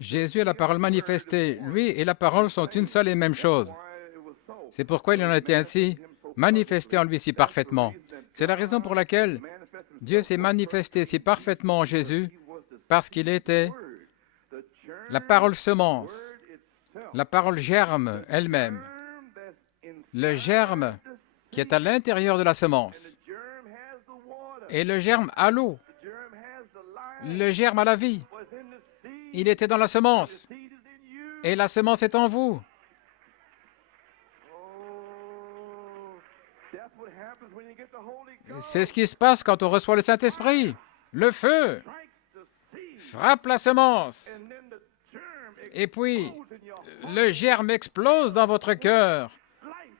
Jésus est la parole manifestée. Lui et la parole sont une seule et même chose. C'est pourquoi il en a été ainsi, manifesté en lui si parfaitement. C'est la raison pour laquelle Dieu s'est manifesté si parfaitement en Jésus, parce qu'il était la parole semence, la parole germe elle-même, le germe qui est à l'intérieur de la semence. Et le germe a l'eau, le germe a la vie. Il était dans la semence, et la semence est en vous. C'est ce qui se passe quand on reçoit le Saint-Esprit. Le feu frappe la semence, et puis le germe explose dans votre cœur,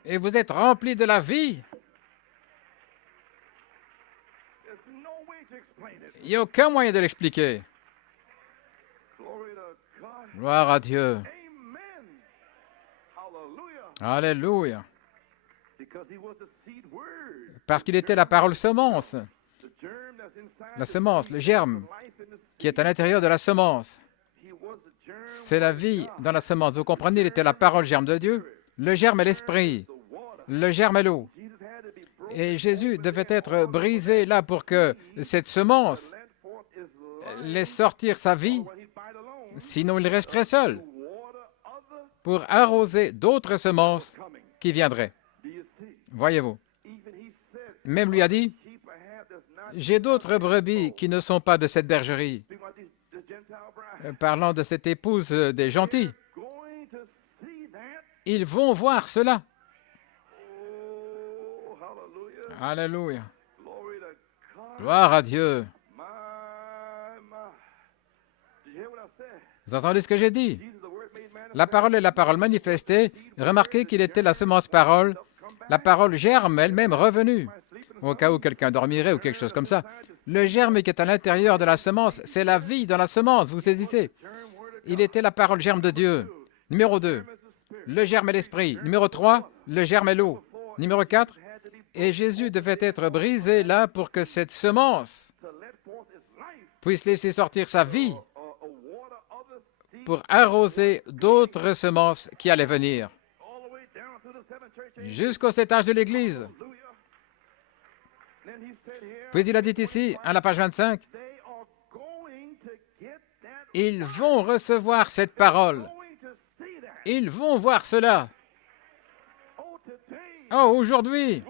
et vous êtes rempli de la vie. Il n'y a aucun moyen de l'expliquer. Gloire à Dieu. Alléluia. Parce qu'il était la parole semence. La semence, le germe, qui est à l'intérieur de la semence. C'est la vie dans la semence. Vous comprenez, il était la parole germe de Dieu. Le germe est l'esprit. Le germe est l'eau. Et Jésus devait être brisé là pour que cette semence laisse sortir sa vie. Sinon, il resterait seul pour arroser d'autres semences qui viendraient. Voyez-vous. Même lui a dit, j'ai d'autres brebis qui ne sont pas de cette bergerie. Parlant de cette épouse des gentils. Ils vont voir cela. Alléluia. Gloire à Dieu. Vous entendez ce que j'ai dit? La parole est la parole manifestée. Remarquez qu'il était la semence parole. La parole germe elle-même revenue. Au cas où quelqu'un dormirait ou quelque chose comme ça. Le germe qui est à l'intérieur de la semence, c'est la vie dans la semence. Vous saisissez? Il était la parole germe de Dieu. Numéro 2, le germe est l'esprit. Numéro 3, le germe est l'eau. Numéro 4, et Jésus devait être brisé là pour que cette semence puisse laisser sortir sa vie pour arroser d'autres semences qui allaient venir. Jusqu'au 7 âge de l'Église. Puis il a dit ici, à la page 25, ils vont recevoir cette parole. Ils vont voir cela. Oh, aujourd'hui.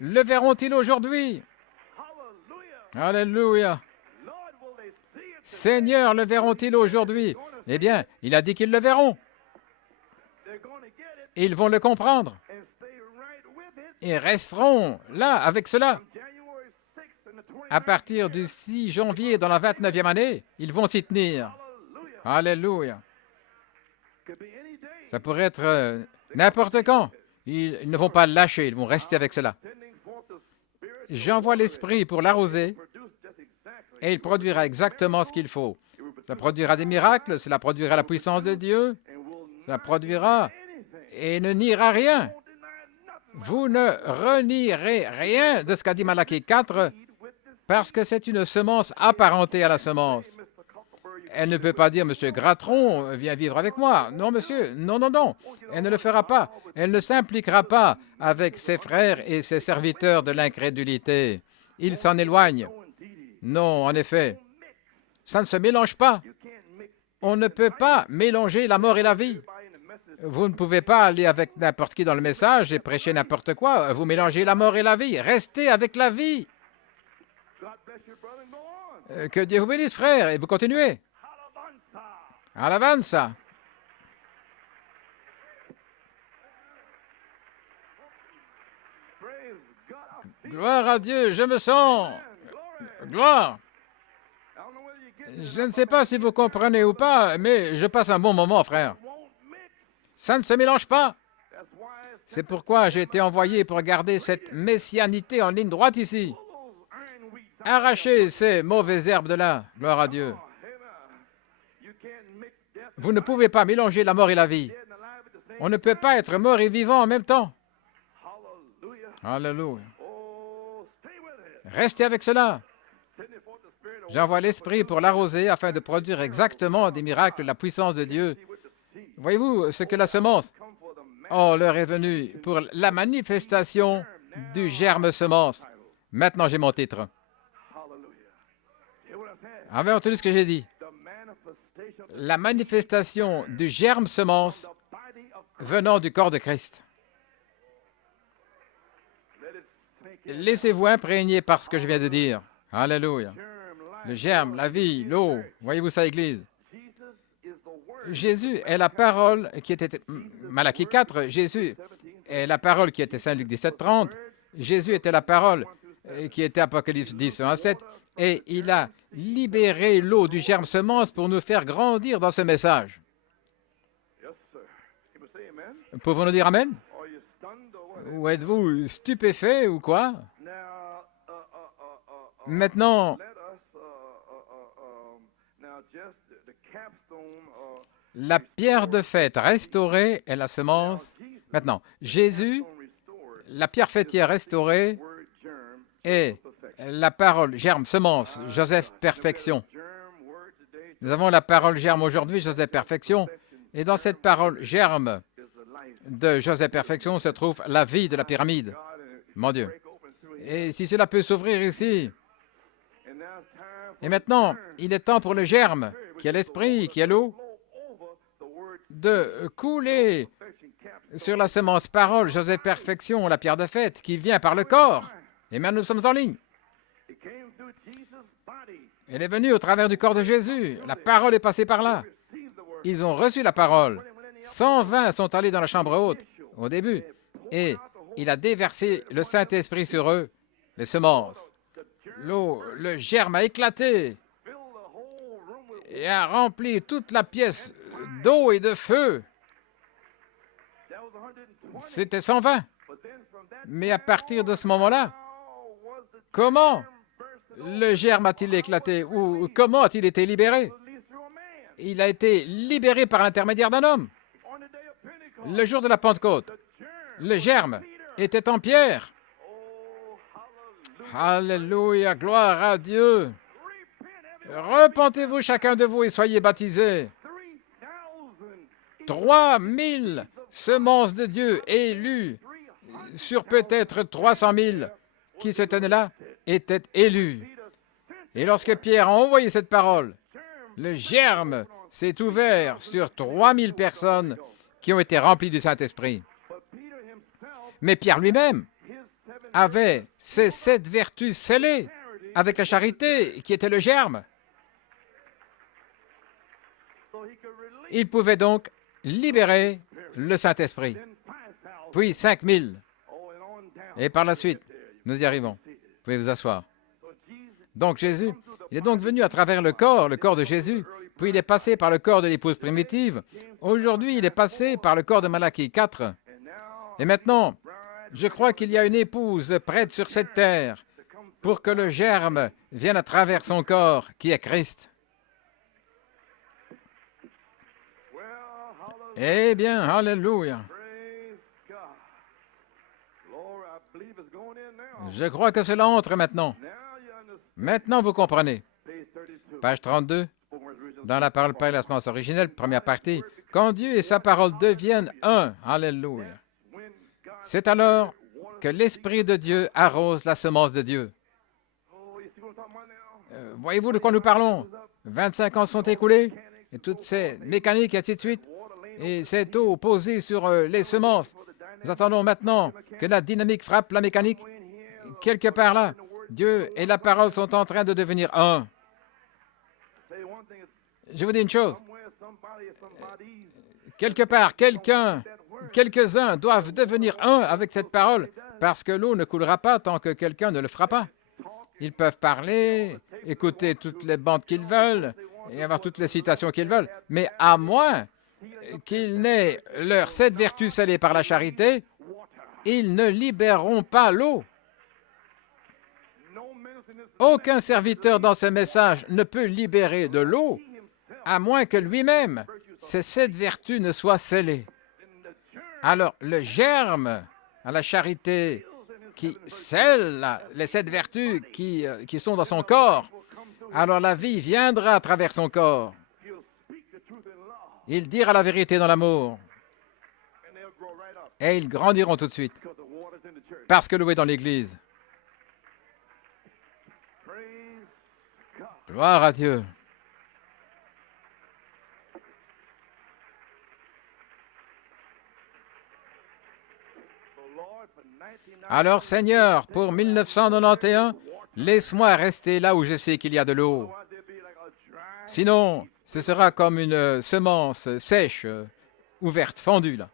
Le verront-ils aujourd'hui? Alléluia. Seigneur, le verront-ils aujourd'hui? Eh bien, il a dit qu'ils le verront. Ils vont le comprendre. Et resteront là avec cela. À partir du 6 janvier, dans la 29e année, ils vont s'y tenir. Alléluia. Ça pourrait être n'importe quand. Ils ne vont pas lâcher, ils vont rester avec cela. J'envoie l'Esprit pour l'arroser et il produira exactement ce qu'il faut. Ça produira des miracles, cela produira la puissance de Dieu, ça produira et ne niera rien. Vous ne renierez rien de ce qu'a dit Malachie 4 parce que c'est une semence apparentée à la semence. Elle ne peut pas dire, Monsieur Gratron, viens vivre avec moi. Non, monsieur, non, non, non. Elle ne le fera pas. Elle ne s'impliquera pas avec ses frères et ses serviteurs de l'incrédulité. Ils s'en éloignent. Non, en effet. Ça ne se mélange pas. On ne peut pas mélanger la mort et la vie. Vous ne pouvez pas aller avec n'importe qui dans le message et prêcher n'importe quoi. Vous mélangez la mort et la vie. Restez avec la vie. Que Dieu vous bénisse, frère, et vous continuez. Alabanza. Gloire à Dieu, je me sens. Gloire. Je ne sais pas si vous comprenez ou pas, mais je passe un bon moment, frère. Ça ne se mélange pas. C'est pourquoi j'ai été envoyé pour garder cette messianité en ligne droite ici. Arrachez ces mauvaises herbes de là. Gloire à Dieu. Vous ne pouvez pas mélanger la mort et la vie. On ne peut pas être mort et vivant en même temps. Alléluia. Restez avec cela. J'envoie l'Esprit pour l'arroser afin de produire exactement des miracles, la puissance de Dieu. Voyez-vous ce que la semence? Oh, l'heure est venue pour la manifestation du germe semence. Maintenant, j'ai mon titre. Avez entendu ce que j'ai dit? La manifestation du germe semence venant du corps de Christ. Laissez-vous imprégner par ce que je viens de dire. Alléluia. Le germe, la vie, l'eau. Voyez-vous ça, Église? Jésus est la parole qui était Malachie 4. Jésus est la parole qui était Saint Luc 17, 30. Jésus était la parole qui était Apocalypse 10, 1 à 7. Et il a libéré l'eau du germe semence pour nous faire grandir dans ce message. Pouvons-nous dire Amen? Ou êtes-vous stupéfait ou quoi? Maintenant, la pierre de fête restaurée est la semence. Maintenant, Jésus, la pierre fêtière restaurée, est la parole germe, semence, Joseph, perfection. Nous avons la parole germe aujourd'hui, Joseph, perfection. Et dans cette parole germe de Joseph, perfection, se trouve la vie de la pyramide. Mon Dieu. Et si cela peut s'ouvrir ici. Et maintenant, il est temps pour le germe, qui est l'esprit, qui est l'eau, de couler sur la semence parole, Joseph, perfection, la pierre de fête, qui vient par le corps. Et maintenant, nous sommes en ligne. Elle est venue au travers du corps de Jésus. La parole est passée par là. Ils ont reçu la parole. 120 sont allés dans la chambre haute au début. Et il a déversé le Saint-Esprit sur eux, les semences. L'eau, le germe a éclaté et a rempli toute la pièce d'eau et de feu. C'était 120. Mais à partir de ce moment-là, comment le germe a-t-il éclaté ou comment a-t-il été libéré? Il a été libéré par l'intermédiaire d'un homme. Le jour de la Pentecôte, le germe était en pierre. Alléluia, gloire à Dieu. Repentez-vous chacun de vous et soyez baptisés. 3000 semences de Dieu élues sur peut-être 300 000 qui se tenaient là étaient élus. Et lorsque Pierre a envoyé cette parole, le germe s'est ouvert sur 3000 personnes qui ont été remplies du Saint-Esprit. Mais Pierre lui-même avait ces 7 vertus scellées avec la charité qui était le germe. Il pouvait donc libérer le Saint-Esprit. Puis 5000. Et par la suite, nous y arrivons. Vous pouvez vous asseoir. Donc Jésus, il est donc venu à travers le corps de Jésus, puis il est passé par le corps de l'épouse primitive. Aujourd'hui, il est passé par le corps de Malachie 4. Et maintenant, je crois qu'il y a une épouse prête sur cette terre pour que le germe vienne à travers son corps, qui est Christ. Eh bien, alléluia. Je crois que cela entre maintenant. Maintenant, vous comprenez. Page 32, dans la parole Père, la semence originelle, première partie. Quand Dieu et sa parole deviennent un, alléluia, c'est alors que l'Esprit de Dieu arrose la semence de Dieu. Voyez-vous de quoi nous parlons? 25 ans sont écoulés, et toutes ces mécaniques, et ainsi de suite, et cette eau posée sur les semences. Nous attendons maintenant que la dynamique frappe la mécanique. Quelque part là, Dieu et la parole sont en train de devenir un. Je vous dis une chose. Quelque part, quelques-uns doivent devenir un avec cette parole, parce que l'eau ne coulera pas tant que quelqu'un ne le fera pas. Ils peuvent parler, écouter toutes les bandes qu'ils veulent et avoir toutes les citations qu'ils veulent, mais à moins qu'ils n'aient leurs 7 vertus scellées par la charité, ils ne libéreront pas l'eau. Aucun serviteur dans ce message ne peut libérer de l'eau, à moins que lui-même, ces 7 vertus ne soient scellées. Alors, le germe à la charité qui scelle les 7 vertus qui sont dans son corps, alors la vie viendra à travers son corps. Il dira la vérité dans l'amour. Et ils grandiront tout de suite. Parce que l'eau est dans l'Église. Gloire à Dieu. Alors, Seigneur, pour 1991, laisse-moi rester là où je sais qu'il y a de l'eau. Sinon, ce sera comme une semence sèche, ouverte, fendue, là.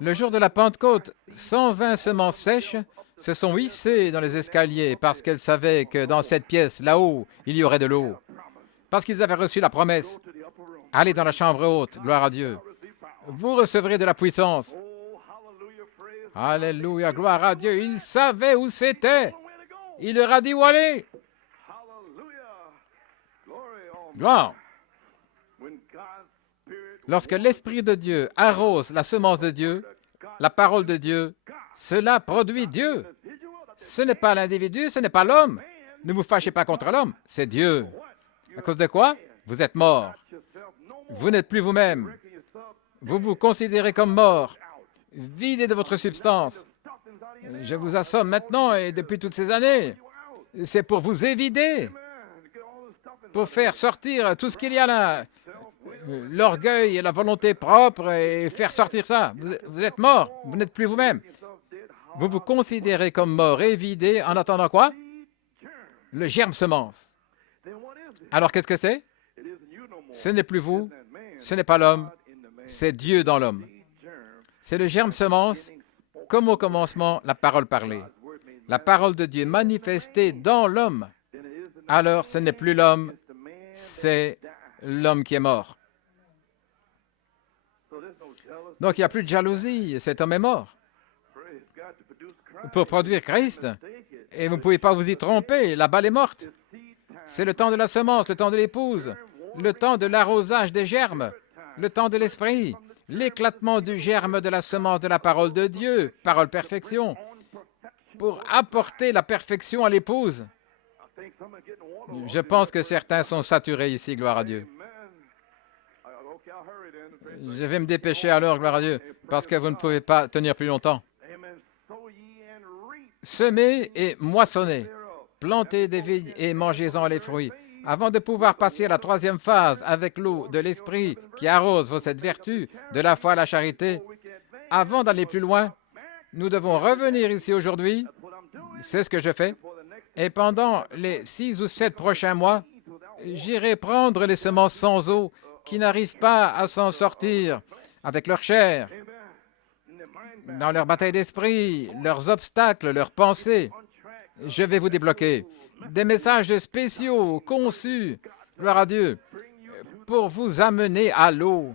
Le jour de la Pentecôte, 120 semences sèches se sont hissées dans les escaliers parce qu'elles savaient que dans cette pièce, là-haut, il y aurait de l'eau. Parce qu'ils avaient reçu la promesse. Allez dans la chambre haute, gloire à Dieu. Vous recevrez de la puissance. Alléluia, gloire à Dieu. Il savait où c'était. Il leur a dit où aller. Gloire. Lorsque l'Esprit de Dieu arrose la semence de Dieu, la parole de Dieu, cela produit Dieu. Ce n'est pas l'individu, ce n'est pas l'homme. Ne vous fâchez pas contre l'homme, c'est Dieu. À cause de quoi? Vous êtes mort. Vous n'êtes plus vous-même. Vous vous considérez comme mort, vidé de votre substance. Je vous assomme maintenant et depuis toutes ces années. C'est pour vous évider, pour faire sortir tout ce qu'il y a là, l'orgueil et la volonté propre, et faire sortir ça. Vous êtes mort, vous n'êtes plus vous-même. Vous vous considérez comme mort et vidé en attendant quoi? Le germe semence. Alors qu'est-ce que c'est? Ce n'est plus vous, ce n'est pas l'homme, c'est Dieu dans l'homme. C'est le germe semence, comme au commencement, la parole parlée. La parole de Dieu manifestée dans l'homme. Alors ce n'est plus l'homme, c'est l'homme qui est mort. Donc il n'y a plus de jalousie, cet homme est mort. Pour produire Christ, et vous ne pouvez pas vous y tromper, la balle est morte. C'est le temps de la semence, le temps de l'épouse, le temps de l'arrosage des germes, le temps de l'esprit, l'éclatement du germe de la semence de la parole de Dieu, parole perfection, pour apporter la perfection à l'épouse. Je pense que certains sont saturés ici, gloire à Dieu. Je vais me dépêcher alors, gloire à Dieu, parce que vous ne pouvez pas tenir plus longtemps. Semez et moissonnez, plantez des vignes et mangez-en les fruits. Avant de pouvoir passer à la troisième phase avec l'eau de l'Esprit qui arrose vos 7 vertus, de la foi à la charité, avant d'aller plus loin, nous devons revenir ici aujourd'hui, c'est ce que je fais, et pendant les 6 ou 7 prochains mois, j'irai prendre les semences sans eau qui n'arrivent pas à s'en sortir avec leur chair, dans leur bataille d'esprit, leurs obstacles, leurs pensées. Je vais vous débloquer des messages spéciaux conçus, gloire à Dieu, pour vous amener à l'eau.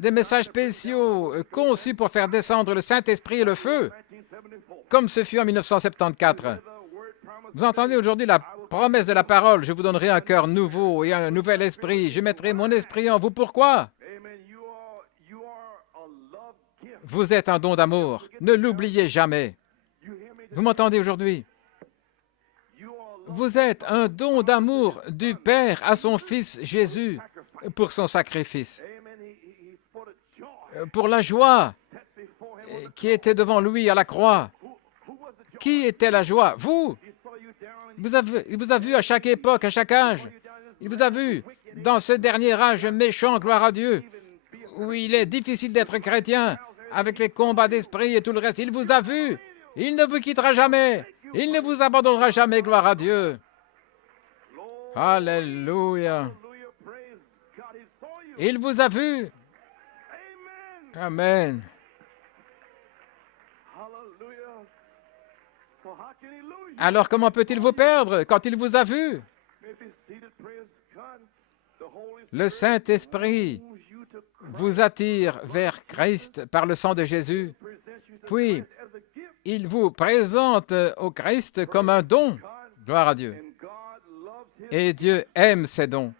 Des messages spéciaux conçus pour faire descendre le Saint-Esprit et le feu, comme ce fut en 1974. Vous entendez aujourd'hui la promesse de la parole, je vous donnerai un cœur nouveau et un nouvel esprit, je mettrai mon esprit en vous. Pourquoi? Vous êtes un don d'amour, ne l'oubliez jamais. Vous m'entendez aujourd'hui? Vous êtes un don d'amour du Père à son Fils Jésus pour son sacrifice, pour la joie qui était devant lui à la croix. Qui était la joie? Vous! Il vous a vu à chaque époque, à chaque âge. Il vous a vu dans ce dernier âge méchant, gloire à Dieu, où il est difficile d'être chrétien, avec les combats d'esprit et tout le reste. Il vous a vu. Il ne vous quittera jamais. Il ne vous abandonnera jamais, gloire à Dieu. Alléluia. Il vous a vu. Amen. Alors comment peut-il vous perdre quand il vous a vu? Le Saint-Esprit vous attire vers Christ par le sang de Jésus. Puis, il vous présente au Christ comme un don. Gloire à Dieu. Et Dieu aime ces dons.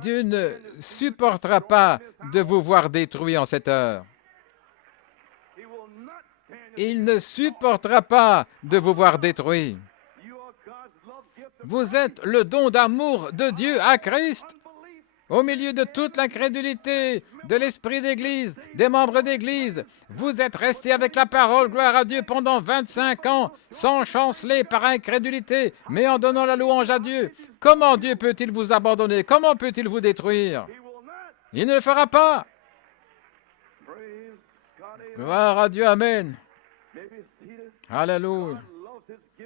Dieu ne supportera pas de vous voir détruit en cette heure. Il ne supportera pas de vous voir détruit. Vous êtes le don d'amour de Dieu à Christ. Au milieu de toute l'incrédulité, de l'esprit d'Église, des membres d'Église, vous êtes restés avec la parole, gloire à Dieu, pendant 25 ans, sans chanceler par incrédulité, mais en donnant la louange à Dieu. Comment Dieu peut-il vous abandonner? Comment peut-il vous détruire? Il ne le fera pas. Gloire à Dieu, amen. Alléluia.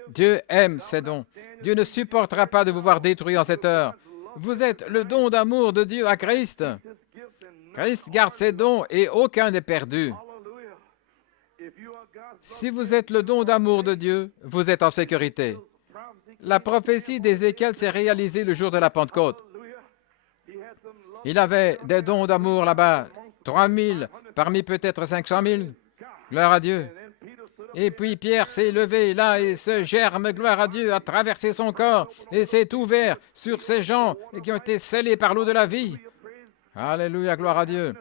Dieu aime ses dons. Dieu ne supportera pas de vous voir détruit en cette heure. Vous êtes le don d'amour de Dieu à Christ. Christ garde ses dons et aucun n'est perdu. Si vous êtes le don d'amour de Dieu, vous êtes en sécurité. La prophétie d'Ézéchiel s'est réalisée le jour de la Pentecôte. Il avait des dons d'amour là-bas, 3000, parmi peut-être 500 000. Gloire à Dieu. Et puis Pierre s'est levé là et ce germe, gloire à Dieu, a traversé son corps et s'est ouvert sur ces gens qui ont été scellés par l'eau de la vie. Alléluia, gloire à Dieu.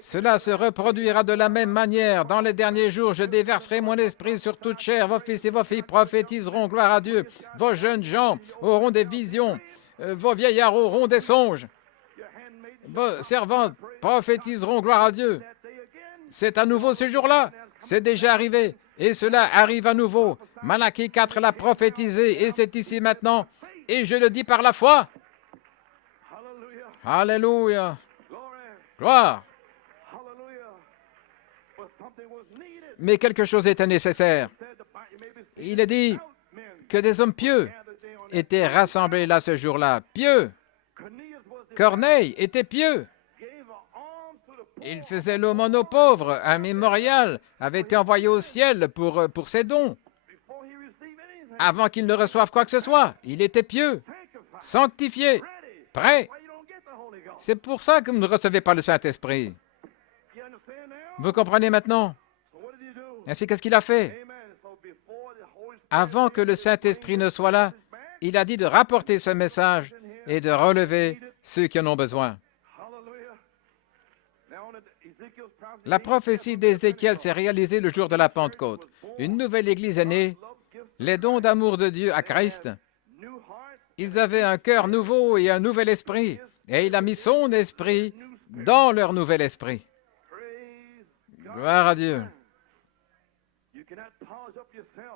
Cela se reproduira de la même manière. Dans les derniers jours, je déverserai mon esprit sur toute chair. Vos fils et vos filles prophétiseront, gloire à Dieu. Vos jeunes gens auront des visions. Vos vieillards auront des songes. Vos servantes prophétiseront, gloire à Dieu. C'est à nouveau ce jour-là. C'est déjà arrivé. Et cela arrive à nouveau. Malachie 4 l'a prophétisé et c'est ici maintenant. Et je le dis par la foi. Alléluia. Gloire. Mais quelque chose était nécessaire. Il est dit que des hommes pieux étaient rassemblés là ce jour-là. Pieux. Corneille était pieux. Il faisait l'aumône aux pauvres. Un mémorial avait été envoyé au ciel pour ses dons. Avant qu'il ne reçoive quoi que ce soit, il était pieux, sanctifié, prêt. C'est pour ça que vous ne recevez pas le Saint-Esprit. Vous comprenez maintenant? Ainsi, qu'est-ce qu'il a fait? Avant que le Saint-Esprit ne soit là, il a dit de rapporter ce message et de relever ceux qui en ont besoin. La prophétie d'Ézéchiel s'est réalisée le jour de la Pentecôte. Une nouvelle Église est née, les dons d'amour de Dieu à Christ. Ils avaient un cœur nouveau et un nouvel esprit, et il a mis son esprit dans leur nouvel esprit. Gloire à Dieu.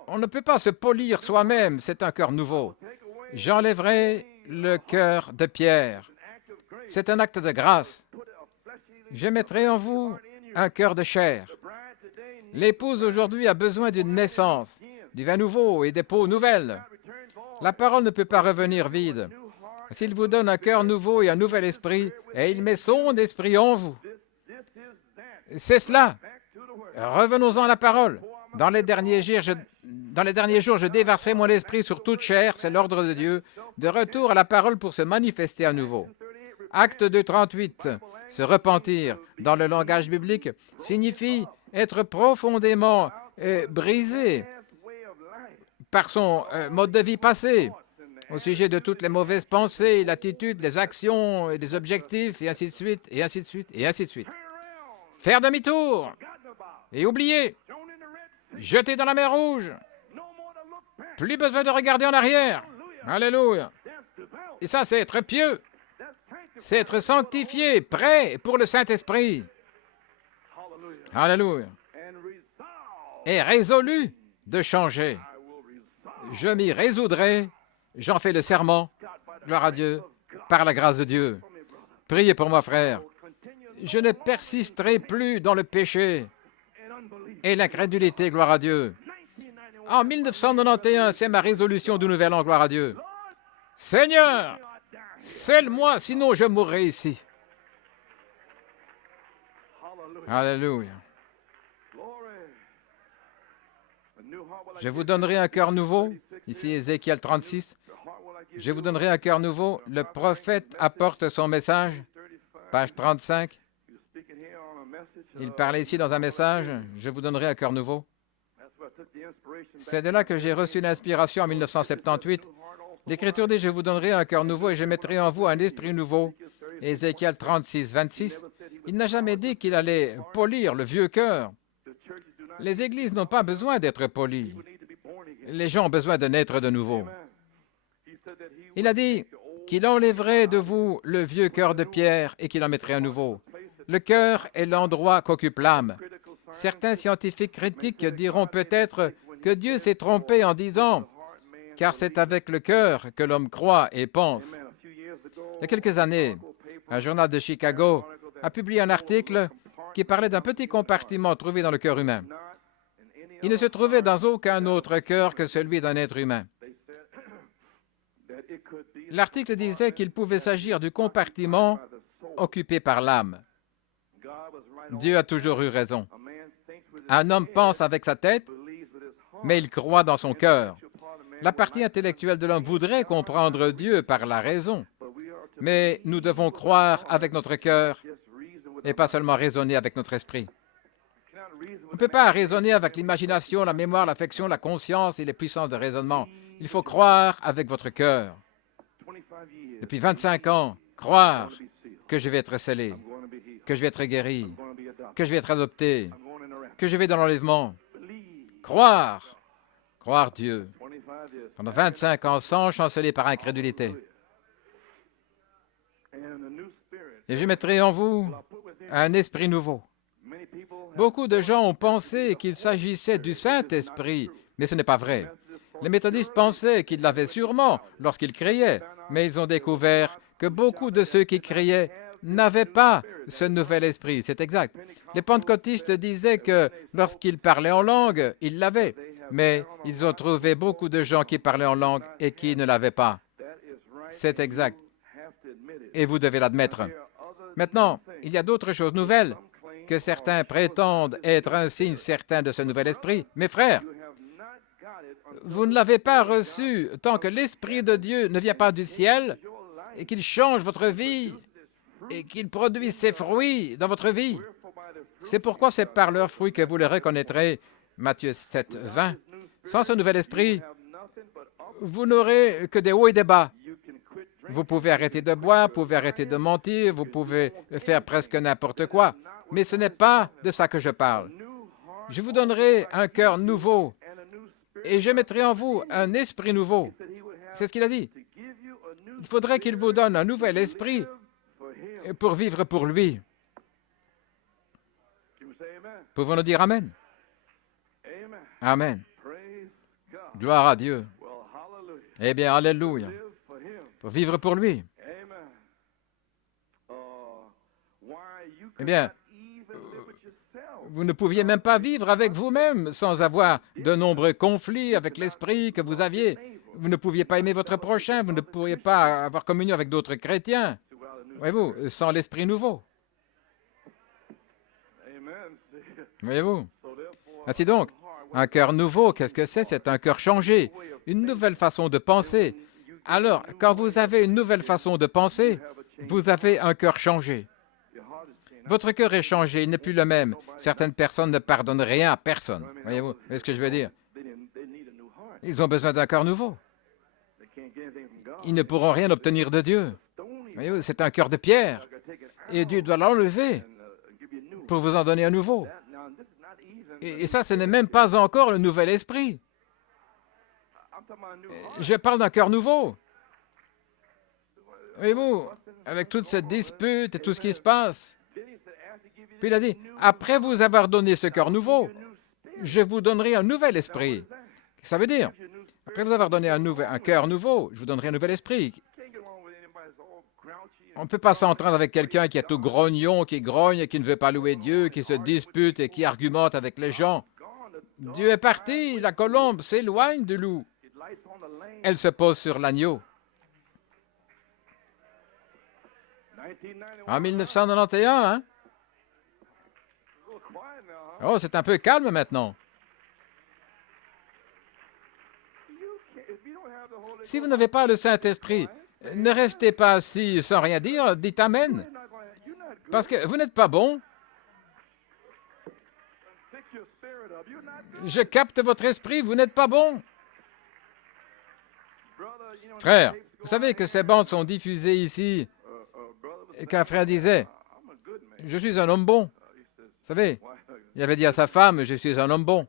On ne peut pas se polir soi-même, c'est un cœur nouveau. J'enlèverai le cœur de pierre. C'est un acte de grâce. Je mettrai en vous un cœur de chair. L'épouse aujourd'hui a besoin d'une naissance, du vin nouveau et des peaux nouvelles. La parole ne peut pas revenir vide. S'il vous donne un cœur nouveau et un nouvel esprit, et il met son esprit en vous. C'est cela. Revenons-en à la parole. Dans les derniers jours, je déverserai mon esprit sur toute chair, c'est l'ordre de Dieu, de retour à la parole pour se manifester à nouveau. Acte 2:38, se repentir, dans le langage biblique, signifie être profondément brisé par son mode de vie passé, au sujet de toutes les mauvaises pensées, l'attitude, les actions et les objectifs, et ainsi de suite, et ainsi de suite, et ainsi de suite. Faire demi-tour et oublier, jeter dans la mer Rouge, plus besoin de regarder en arrière. Alléluia. Et ça, c'est être pieux, c'est être sanctifié, prêt pour le Saint-Esprit. Alléluia. Et résolu de changer. Je m'y résoudrai, j'en fais le serment, gloire à Dieu, par la grâce de Dieu. Priez pour moi, frère. Je ne persisterai plus dans le péché et l'incrédulité, gloire à Dieu. En 1991, c'est ma résolution du Nouvel An, gloire à Dieu. Seigneur, scelle-moi, sinon je mourrai ici. Alléluia. Je vous donnerai un cœur nouveau. Ici, Ézéchiel 36. Je vous donnerai un cœur nouveau. Le prophète apporte son message. Page 35. Il parlait ici dans un message. Je vous donnerai un cœur nouveau. C'est de là que j'ai reçu l'inspiration en 1978. L'Écriture dit, je vous donnerai un cœur nouveau et je mettrai en vous un esprit nouveau. Ézéchiel 36, 26, il n'a jamais dit qu'il allait polir le vieux cœur. Les églises n'ont pas besoin d'être polies. Les gens ont besoin de naître de nouveau. Il a dit qu'il enlèverait de vous le vieux cœur de pierre et qu'il en mettrait un nouveau. Le cœur est l'endroit qu'occupe l'âme. Certains scientifiques critiques diront peut-être que Dieu s'est trompé en disant « car c'est avec le cœur que l'homme croit et pense ». Il y a quelques années, un journal de Chicago a publié un article qui parlait d'un petit compartiment trouvé dans le cœur humain. Il ne se trouvait dans aucun autre cœur que celui d'un être humain. L'article disait qu'il pouvait s'agir du compartiment occupé par l'âme. Dieu a toujours eu raison. Un homme pense avec sa tête, mais il croit dans son cœur. La partie intellectuelle de l'homme voudrait comprendre Dieu par la raison, mais nous devons croire avec notre cœur et pas seulement raisonner avec notre esprit. On ne peut pas raisonner avec l'imagination, la mémoire, l'affection, la conscience et les puissances de raisonnement. Il faut croire avec votre cœur. Depuis 25 ans, croire que je vais être scellé, que je vais être guéri, que je vais être adopté, que je vais dans l'enlèvement. Croire Dieu. Pendant 25 ans, sans chanceler par incrédulité. Et je mettrai en vous un esprit nouveau. Beaucoup de gens ont pensé qu'il s'agissait du Saint-Esprit, mais ce n'est pas vrai. Les méthodistes pensaient qu'ils l'avaient sûrement lorsqu'ils criaient, mais ils ont découvert que beaucoup de ceux qui criaient n'avaient pas ce nouvel esprit. C'est exact. Les pentecôtistes disaient que lorsqu'ils parlaient en langue, ils l'avaient, mais ils ont trouvé beaucoup de gens qui parlaient en langue et qui ne l'avaient pas. C'est exact. Et vous devez l'admettre. Maintenant, il y a d'autres choses nouvelles que certains prétendent être un signe certain de ce nouvel esprit. Mes frères, vous ne l'avez pas reçu tant que l'Esprit de Dieu ne vient pas du ciel et qu'il change votre vie et qu'il produise ses fruits dans votre vie. C'est pourquoi c'est par leurs fruits que vous les reconnaîtrez. Matthieu 7, 20. Sans ce nouvel esprit, vous n'aurez que des hauts et des bas. Vous pouvez arrêter de boire, vous pouvez arrêter de mentir, vous pouvez faire presque n'importe quoi. Mais ce n'est pas de ça que je parle. Je vous donnerai un cœur nouveau et je mettrai en vous un esprit nouveau. C'est ce qu'il a dit. Il faudrait qu'il vous donne un nouvel esprit pour vivre pour lui. Pouvons-nous dire Amen? Amen. Gloire à Dieu. Eh bien, Alléluia. Pour vivre pour lui. Eh bien, vous ne pouviez même pas vivre avec vous-même sans avoir de nombreux conflits avec l'esprit que vous aviez. Vous ne pouviez pas aimer votre prochain, vous ne pourriez pas avoir communion avec d'autres chrétiens. Voyez-vous, sans l'esprit nouveau. Voyez-vous? Ainsi donc, un cœur nouveau, qu'est-ce que c'est? C'est un cœur changé, une nouvelle façon de penser. Alors, quand vous avez une nouvelle façon de penser, vous avez un cœur changé. Votre cœur est changé, il n'est plus le même. Certaines personnes ne pardonnent rien à personne. Voyez-vous ce que je veux dire? Ils ont besoin d'un cœur nouveau. Ils ne pourront rien obtenir de Dieu. Voyez-vous, c'est un cœur de pierre. Et Dieu doit l'enlever pour vous en donner un nouveau. Et ça, ce n'est même pas encore le nouvel esprit. Je parle d'un cœur nouveau. Voyez-vous, avec toute cette dispute et tout ce qui se passe. Puis il a dit, après vous avoir donné ce cœur nouveau, je vous donnerai un nouvel esprit. Ça veut dire, après vous avoir donné un cœur nouveau, je vous donnerai un nouvel esprit. On ne peut pas s'entendre avec quelqu'un qui est tout grognon, qui grogne, qui ne veut pas louer Dieu, qui se dispute et qui argumente avec les gens. Dieu est parti, la colombe s'éloigne du loup. Elle se pose sur l'agneau. En 1991, hein? Oh, c'est un peu calme maintenant. Si vous n'avez pas le Saint-Esprit, ne restez pas assis sans rien dire, dites Amen. Parce que vous n'êtes pas bon. Je capte votre esprit, vous n'êtes pas bon. Frère, vous savez que ces bandes sont diffusées ici qu'un frère disait, je suis un homme bon. Vous savez, il avait dit à sa femme, je suis un homme bon.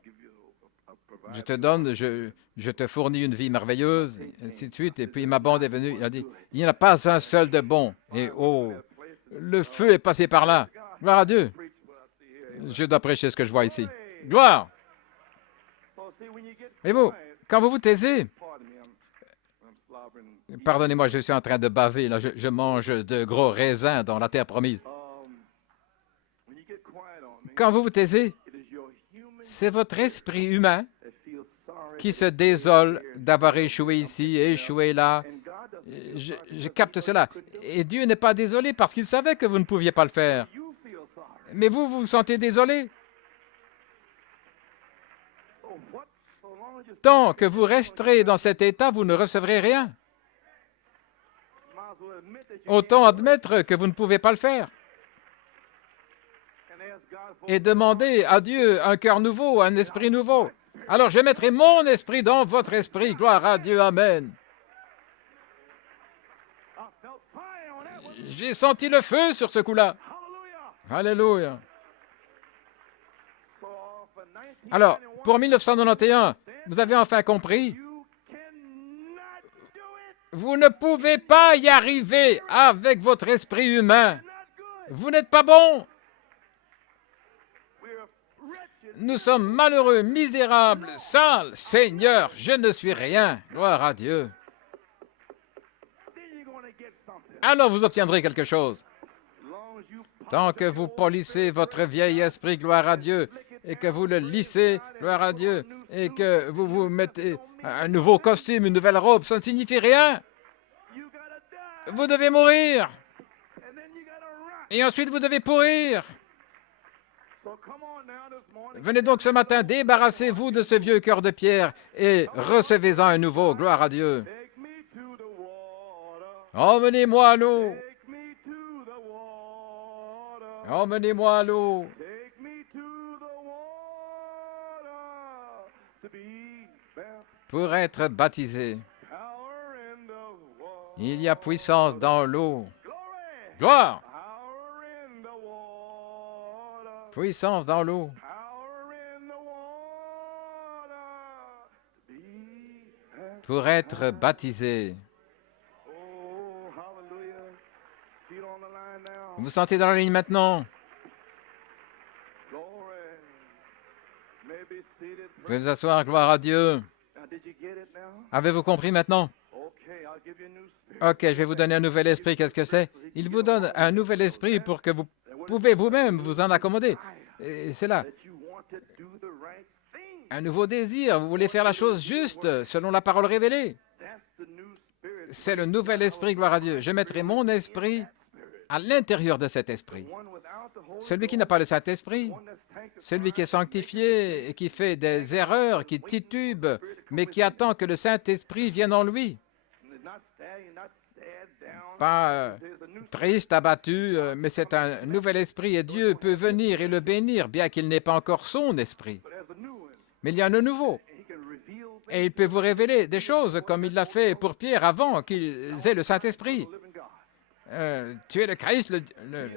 Je te donne, je te fournis une vie merveilleuse, et ainsi de suite. Et puis ma bande est venue, il a dit, il n'y en a pas un seul de bon. Et oh, le feu est passé par là. Gloire à Dieu. Je dois prêcher ce que je vois ici. Gloire. Et vous, quand vous vous taisez, pardonnez-moi, je suis en train de baver, là, je mange de gros raisins dans la terre promise. Quand vous vous taisez, c'est votre esprit humain qui se désole d'avoir échoué ici, échoué là. Je capte cela. Et Dieu n'est pas désolé parce qu'il savait que vous ne pouviez pas le faire. Mais vous, vous vous sentez désolé. Tant que vous resterez dans cet état, vous ne recevrez rien. Autant admettre que vous ne pouvez pas le faire. Et demander à Dieu un cœur nouveau, un esprit nouveau. Alors je mettrai mon esprit dans votre esprit. Gloire à Dieu. Amen. J'ai senti le feu sur ce coup-là. Alléluia. Alors, pour 1991, vous avez enfin compris. Vous ne pouvez pas y arriver avec votre esprit humain. Vous n'êtes pas bon. Nous sommes malheureux, misérables, sales. Seigneur, je ne suis rien. Gloire à Dieu. Alors vous obtiendrez quelque chose. Tant que vous polissez votre vieil esprit, gloire à Dieu, et que vous le lissez, gloire à Dieu, et que vous vous mettez un nouveau costume, une nouvelle robe, ça ne signifie rien. Vous devez mourir. Et ensuite, vous devez pourrir. Venez donc ce matin, débarrassez-vous de ce vieux cœur de pierre et recevez-en un nouveau, gloire à Dieu. Emmenez-moi à l'eau. Emmenez-moi à l'eau. Pour être baptisé, il y a puissance dans l'eau. Gloire! Puissance dans l'eau. Pour être baptisé. Vous vous sentez dans la ligne maintenant? Vous pouvez vous asseoir, gloire à Dieu. Avez-vous compris maintenant? Ok, je vais vous donner un nouvel esprit. Qu'est-ce que c'est? Il vous donne un nouvel esprit pour que vous pouvez vous-même vous en accommoder. Et c'est là. Un nouveau désir. Vous voulez faire la chose juste selon la parole révélée. C'est le nouvel esprit, gloire à Dieu. Je mettrai mon esprit à l'intérieur de cet esprit. Celui qui n'a pas le Saint-Esprit, celui qui est sanctifié et qui fait des erreurs, qui titube, mais qui attend que le Saint-Esprit vienne en lui. Pas triste, abattu, mais c'est un nouvel esprit et Dieu peut venir et le bénir, bien qu'il n'ait pas encore son esprit. Mais il y a un nouveau. Et il peut vous révéler des choses comme il l'a fait pour Pierre avant qu'ils aient le Saint-Esprit. Tu es le Christ, le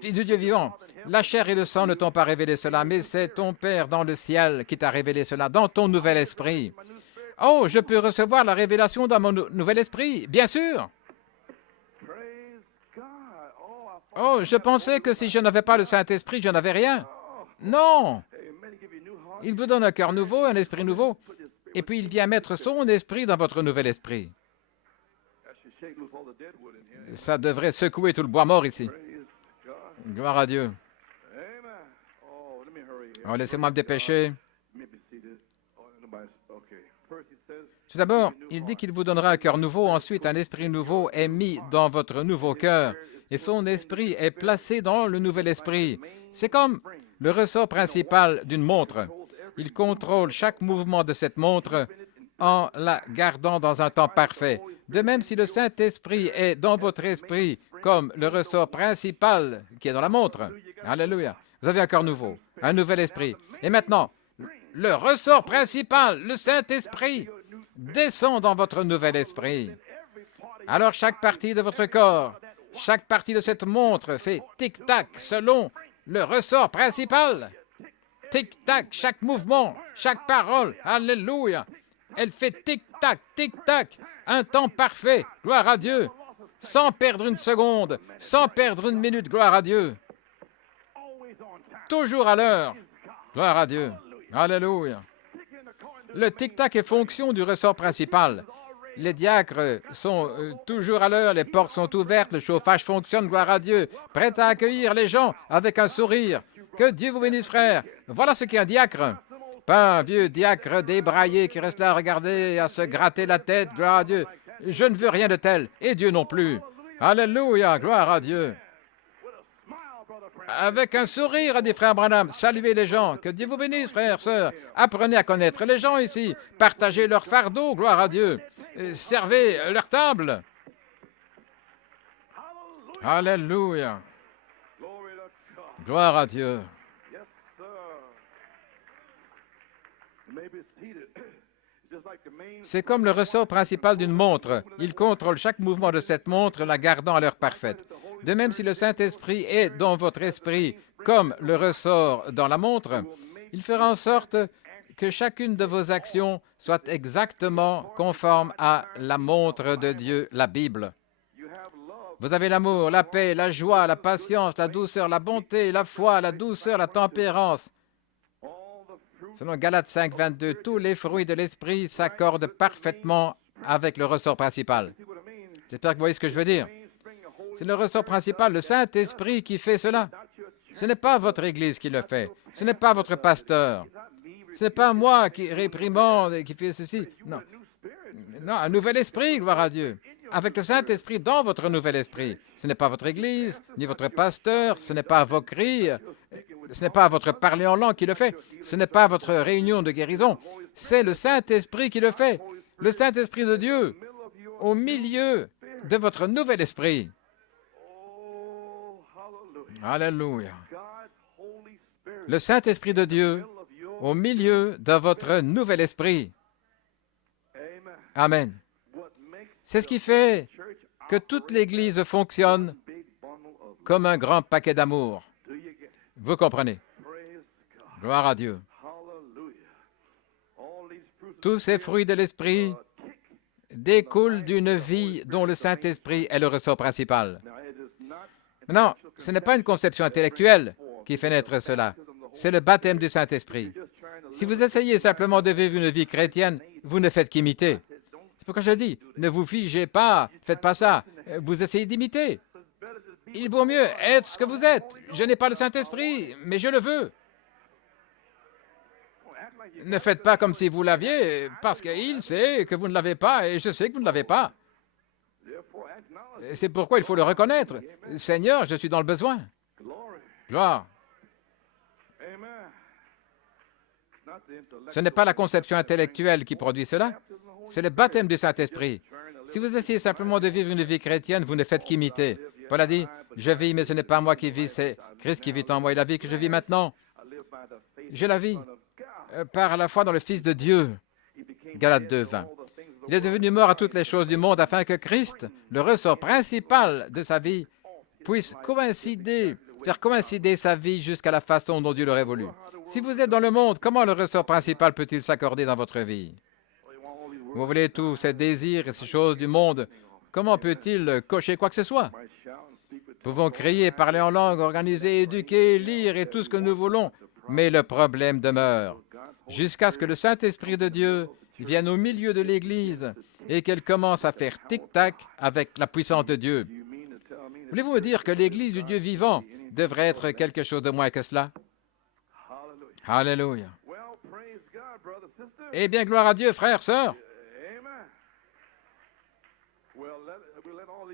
Fils du Dieu vivant. La chair et le sang ne t'ont pas révélé cela, mais c'est ton Père dans le ciel qui t'a révélé cela, dans ton nouvel esprit. Oh, je peux recevoir la révélation dans mon nouvel esprit, bien sûr. Oh, je pensais que si je n'avais pas le Saint-Esprit, je n'avais rien. Non. Il vous donne un cœur nouveau, un esprit nouveau, et puis il vient mettre son esprit dans votre nouvel esprit. Ça devrait secouer tout le bois mort ici. Gloire à Dieu. Oh, laissez-moi me dépêcher. Tout d'abord, il dit qu'il vous donnera un cœur nouveau, ensuite un esprit nouveau est mis dans votre nouveau cœur, et son esprit est placé dans le nouvel esprit. C'est comme le ressort principal d'une montre. Il contrôle chaque mouvement de cette montre en la gardant dans un temps parfait. De même, si le Saint-Esprit est dans votre esprit, comme le ressort principal qui est dans la montre, alléluia, vous avez un cœur nouveau, un nouvel esprit. Et maintenant, le ressort principal, le Saint-Esprit, descend dans votre nouvel esprit. Alors, chaque partie de votre corps, Chaque partie de cette montre fait tic-tac selon le ressort principal. Tic-tac, chaque mouvement, chaque parole. Alléluia. Elle fait tic-tac, tic-tac. Un temps parfait. Gloire à Dieu. Sans perdre une seconde, sans perdre une minute. Gloire à Dieu. Toujours à l'heure. Gloire à Dieu. Alléluia. Le tic-tac est fonction du ressort principal. Les diacres sont toujours à l'heure, les portes sont ouvertes, le chauffage fonctionne, gloire à Dieu, prêt à accueillir les gens avec un sourire. Que Dieu vous bénisse, frère. Voilà ce qu'est un diacre. Pas un vieux diacre débraillé qui reste là à regarder, à se gratter la tête, gloire à Dieu. Je ne veux rien de tel, et Dieu non plus. Alléluia, gloire à Dieu. Avec un sourire, a dit frère Branham, saluez les gens. Que Dieu vous bénisse, frères, sœurs. Apprenez à connaître les gens ici. Partagez leur fardeau, gloire à Dieu. Servez leur table. Alléluia. Gloire à Dieu. C'est comme le ressort principal d'une montre. Il contrôle chaque mouvement de cette montre, la gardant à l'heure parfaite. De même, si le Saint-Esprit est dans votre esprit comme le ressort dans la montre, il fera en sorte que chacune de vos actions soit exactement conforme à la montre de Dieu, la Bible. Vous avez l'amour, la paix, la joie, la patience, la douceur, la bonté, la foi, la douceur, la tempérance. Selon Galates 5, 22, tous les fruits de l'esprit s'accordent parfaitement avec le ressort principal. J'espère que vous voyez ce que je veux dire. C'est le ressort principal, le Saint-Esprit qui fait cela. Ce n'est pas votre Église qui le fait. Ce n'est pas votre pasteur. Ce n'est pas moi qui réprimande et qui fait ceci. Non. Non, un nouvel esprit, gloire à Dieu. Avec le Saint-Esprit dans votre nouvel esprit. Ce n'est pas votre Église, ni votre pasteur, ce n'est pas vos cris, ce n'est pas votre parler en langue qui le fait, ce n'est pas votre réunion de guérison, c'est le Saint-Esprit qui le fait. Le Saint-Esprit de Dieu au milieu de votre nouvel esprit. Alléluia. Le Saint-Esprit de Dieu au milieu de votre nouvel esprit. Amen. C'est ce qui fait que toute l'Église fonctionne comme un grand paquet d'amour. Vous comprenez? Gloire à Dieu. Tous ces fruits de l'Esprit découlent d'une vie dont le Saint-Esprit est le ressort principal. Non, ce n'est pas une conception intellectuelle qui fait naître cela. C'est le baptême du Saint-Esprit. Si vous essayez simplement de vivre une vie chrétienne, vous ne faites qu'imiter. C'est pourquoi je dis, ne vous figez pas, faites pas ça. Vous essayez d'imiter. Il vaut mieux être ce que vous êtes. Je n'ai pas le Saint-Esprit, mais je le veux. Ne faites pas comme si vous l'aviez, parce qu'il sait que vous ne l'avez pas, et je sais que vous ne l'avez pas. C'est pourquoi il faut le reconnaître. Seigneur, je suis dans le besoin. Gloire. Ce n'est pas la conception intellectuelle qui produit cela, c'est le baptême du Saint-Esprit. Si vous essayez simplement de vivre une vie chrétienne, vous ne faites qu'imiter. Paul a dit, je vis, mais ce n'est pas moi qui vis, c'est Christ qui vit en moi. Et la vie que je vis maintenant, je la vis par la foi dans le Fils de Dieu. Galates 2, 20. Il est devenu mort à toutes les choses du monde afin que Christ, le ressort principal de sa vie, puisse faire coïncider sa vie jusqu'à la façon dont Dieu l'aurait voulu. Si vous êtes dans le monde, comment le ressort principal peut-il s'accorder dans votre vie? Vous voulez tous ces désirs et ces choses du monde, comment peut-il cocher quoi que ce soit? Nous pouvons crier, parler en langue, organiser, éduquer, lire et tout ce que nous voulons, mais le problème demeure jusqu'à ce que le Saint-Esprit de Dieu vienne au milieu de l'Église et qu'elle commence à faire tic-tac avec la puissance de Dieu. Voulez-vous me dire que l'Église du Dieu vivant devrait être quelque chose de moins que cela? Alléluia. Eh bien, gloire à Dieu, frères, sœurs.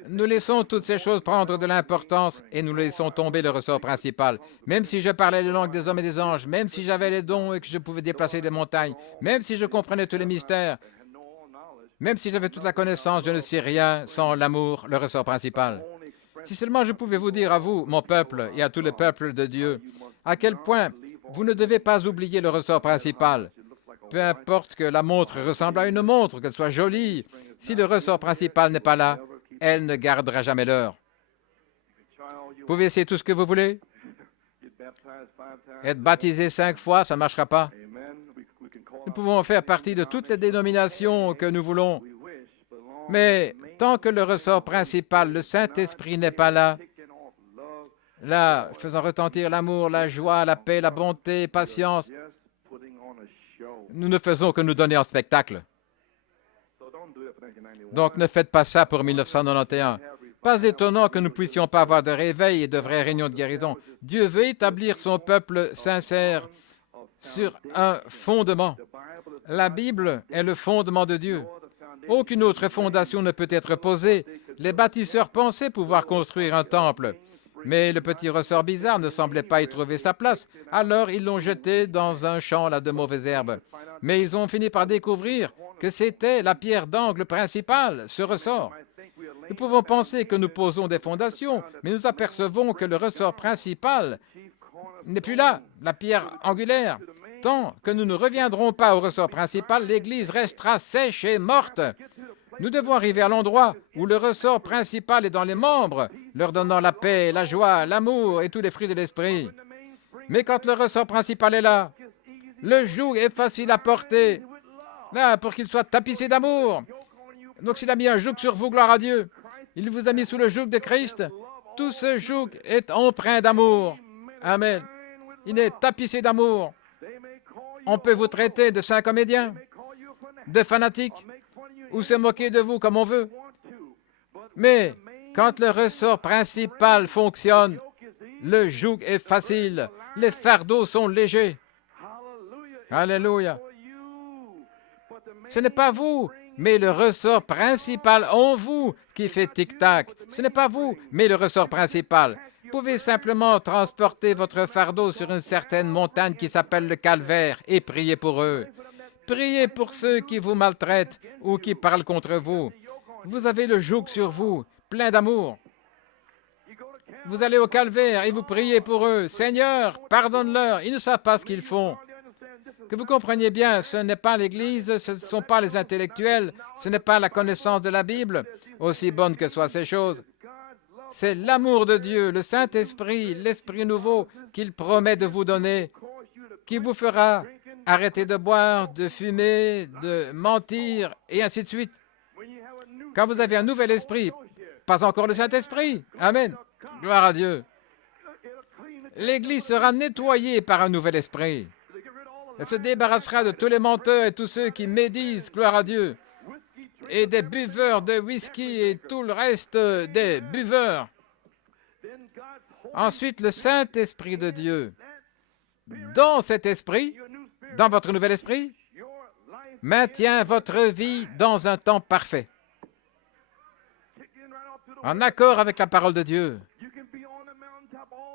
Nous laissons toutes ces choses prendre de l'importance et nous laissons tomber le ressort principal. Même si je parlais les langues des hommes et des anges, même si j'avais les dons et que je pouvais déplacer des montagnes, même si je comprenais tous les mystères, même si j'avais toute la connaissance, je ne sais rien sans l'amour, le ressort principal. Si seulement je pouvais vous dire à vous, mon peuple, et à tous les peuples de Dieu, à quel point vous ne devez pas oublier le ressort principal. Peu importe que la montre ressemble à une montre, qu'elle soit jolie, si le ressort principal n'est pas là, elle ne gardera jamais l'heure. Vous pouvez essayer tout ce que vous voulez. Être baptisé 5 fois, ça ne marchera pas. Nous pouvons faire partie de toutes les dénominations que nous voulons. Mais tant que le ressort principal, le Saint-Esprit n'est pas là, faisant retentir l'amour, la joie, la paix, la bonté, patience, nous ne faisons que nous donner en spectacle. Donc ne faites pas ça pour 1991. Pas étonnant que nous ne puissions pas avoir de réveil et de vraies réunions de guérison. Dieu veut établir son peuple sincère sur un fondement. La Bible est le fondement de Dieu. Aucune autre fondation ne peut être posée. Les bâtisseurs pensaient pouvoir construire un temple, mais le petit ressort bizarre ne semblait pas y trouver sa place. Alors ils l'ont jeté dans un champ de mauvaises herbes. Mais ils ont fini par découvrir que c'était la pierre d'angle principale, ce ressort. Nous pouvons penser que nous posons des fondations, mais nous apercevons que le ressort principal n'est plus là, la pierre angulaire. Tant que nous ne reviendrons pas au ressort principal, l'Église restera sèche et morte. Nous devons arriver à l'endroit où le ressort principal est dans les membres, leur donnant la paix, la joie, l'amour et tous les fruits de l'esprit. Mais quand le ressort principal est là, le joug est facile à porter, là, pour qu'il soit tapissé d'amour. Donc s'il a mis un joug sur vous, gloire à Dieu, il vous a mis sous le joug de Christ, tout ce joug est empreint d'amour. Amen. Il est tapissé d'amour. On peut vous traiter de saint comédien, de fanatique, ou se moquer de vous comme on veut. Mais quand le ressort principal fonctionne, le joug est facile, les fardeaux sont légers. Alléluia. Ce n'est pas vous, mais le ressort principal en vous qui fait tic-tac. Ce n'est pas vous, mais le ressort principal. Vous pouvez simplement transporter votre fardeau sur une certaine montagne qui s'appelle le calvaire et prier pour eux. Priez pour ceux qui vous maltraitent ou qui parlent contre vous. Vous avez le joug sur vous, plein d'amour. Vous allez au calvaire et vous priez pour eux. Seigneur, pardonne-leur, ils ne savent pas ce qu'ils font. Que vous compreniez bien, ce n'est pas l'Église, ce ne sont pas les intellectuels, ce n'est pas la connaissance de la Bible, aussi bonne que soient ces choses. C'est l'amour de Dieu, le Saint-Esprit, l'Esprit nouveau qu'il promet de vous donner, qui vous fera arrêter de boire, de fumer, de mentir, et ainsi de suite. Quand vous avez un nouvel esprit, pas encore le Saint-Esprit. Amen. Gloire à Dieu. L'Église sera nettoyée par un nouvel esprit. Elle se débarrassera de tous les menteurs et tous ceux qui médisent, gloire à Dieu, et des buveurs de whisky et tout le reste des buveurs. Ensuite, le Saint-Esprit de Dieu, dans cet esprit, dans votre nouvel esprit, maintient votre vie dans un temps parfait, en accord avec la parole de Dieu.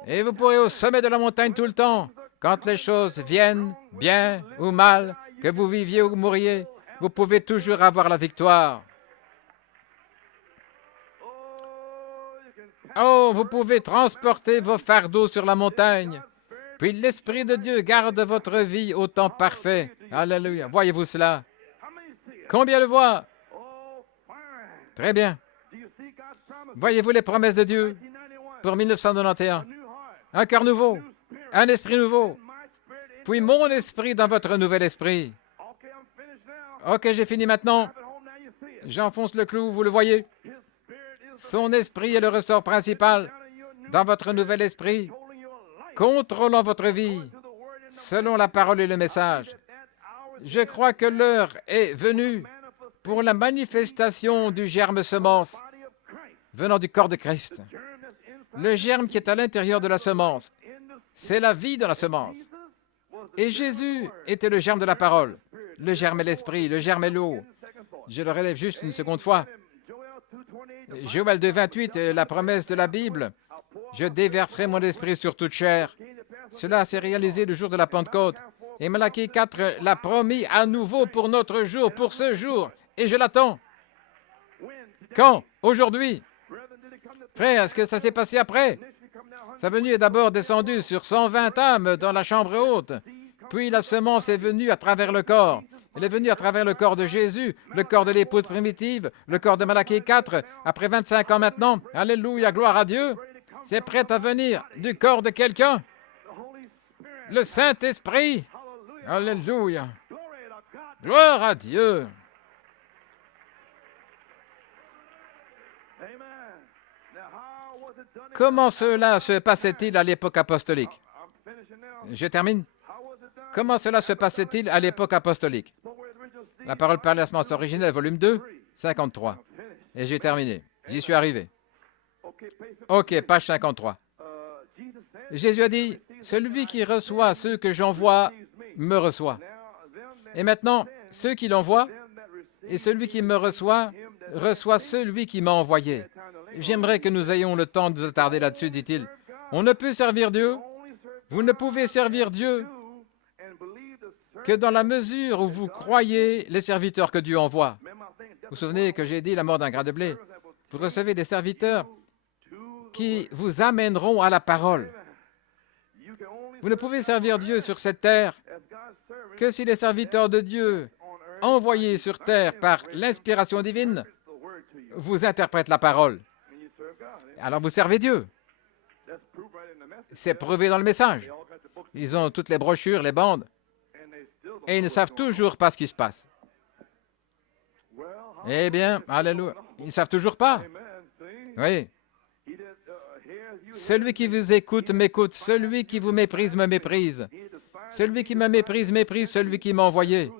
Et vous pourrez au sommet de la montagne tout le temps. Quand les choses viennent, bien ou mal, que vous viviez ou mouriez, vous pouvez toujours avoir la victoire. Oh, vous pouvez transporter vos fardeaux sur la montagne. Puis l'Esprit de Dieu garde votre vie au temps parfait. Alléluia. Voyez-vous cela? Combien le voient? Très bien. Voyez-vous les promesses de Dieu pour 1991? Un cœur nouveau, un esprit nouveau, puis mon esprit dans votre nouvel esprit. Ok, j'ai fini maintenant. J'enfonce le clou, vous le voyez. Son esprit est le ressort principal dans votre nouvel esprit, contrôlant votre vie, selon la parole et le message. Je crois que l'heure est venue pour la manifestation du germe semence venant du corps de Christ. Le germe qui est à l'intérieur de la semence, c'est la vie de la semence. Et Jésus était le germe de la parole. Le germe est l'esprit, le germe est l'eau. Je le relève juste une seconde fois. Joël 2,28, la promesse de la Bible. Je déverserai mon esprit sur toute chair. Cela s'est réalisé le jour de la Pentecôte. Et Malachie 4 l'a promis à nouveau pour notre jour, pour ce jour. Et je l'attends. Quand? Aujourd'hui. Frère, est-ce que ça s'est passé après? Sa venue est d'abord descendue sur 120 âmes dans la chambre haute. Puis la semence est venue à travers le corps. Elle est venue à travers le corps de Jésus, le corps de l'épouse primitive, le corps de Malachie 4, après 25 ans maintenant. Alléluia, gloire à Dieu. c'est prêt à venir du corps de quelqu'un. Le Saint-Esprit. Alléluia. Gloire à Dieu. Comment cela se passait-il à l'époque apostolique? Je termine. Comment cela se passait-il à l'époque apostolique? La parole par la semence originelle, volume 2, 53. Et j'ai terminé. J'y suis arrivé. OK, page 53. Jésus a dit, « Celui qui reçoit ceux que j'envoie me reçoit. Et maintenant, ceux qui l'envoient et celui qui me reçoit reçoit celui qui m'a envoyé. » J'aimerais que nous ayons le temps de nous attarder là-dessus, dit-il. On ne peut servir Dieu. Vous ne pouvez servir Dieu que dans la mesure où vous croyez les serviteurs que Dieu envoie. Vous vous souvenez que j'ai dit la mort d'un grain de blé. Vous recevez des serviteurs qui vous amèneront à la parole. Vous ne pouvez servir Dieu sur cette terre que si les serviteurs de Dieu, envoyés sur terre par l'inspiration divine, vous interprètent la parole. Alors vous servez Dieu. C'est prouvé dans le message. Ils ont toutes les brochures, les bandes, et ils ne savent toujours pas ce qui se passe. Eh bien, alléluia, ils ne savent toujours pas. Oui. Celui qui vous écoute m'écoute, celui qui vous méprise me méprise. Celui qui me méprise méprise celui qui m'a envoyé.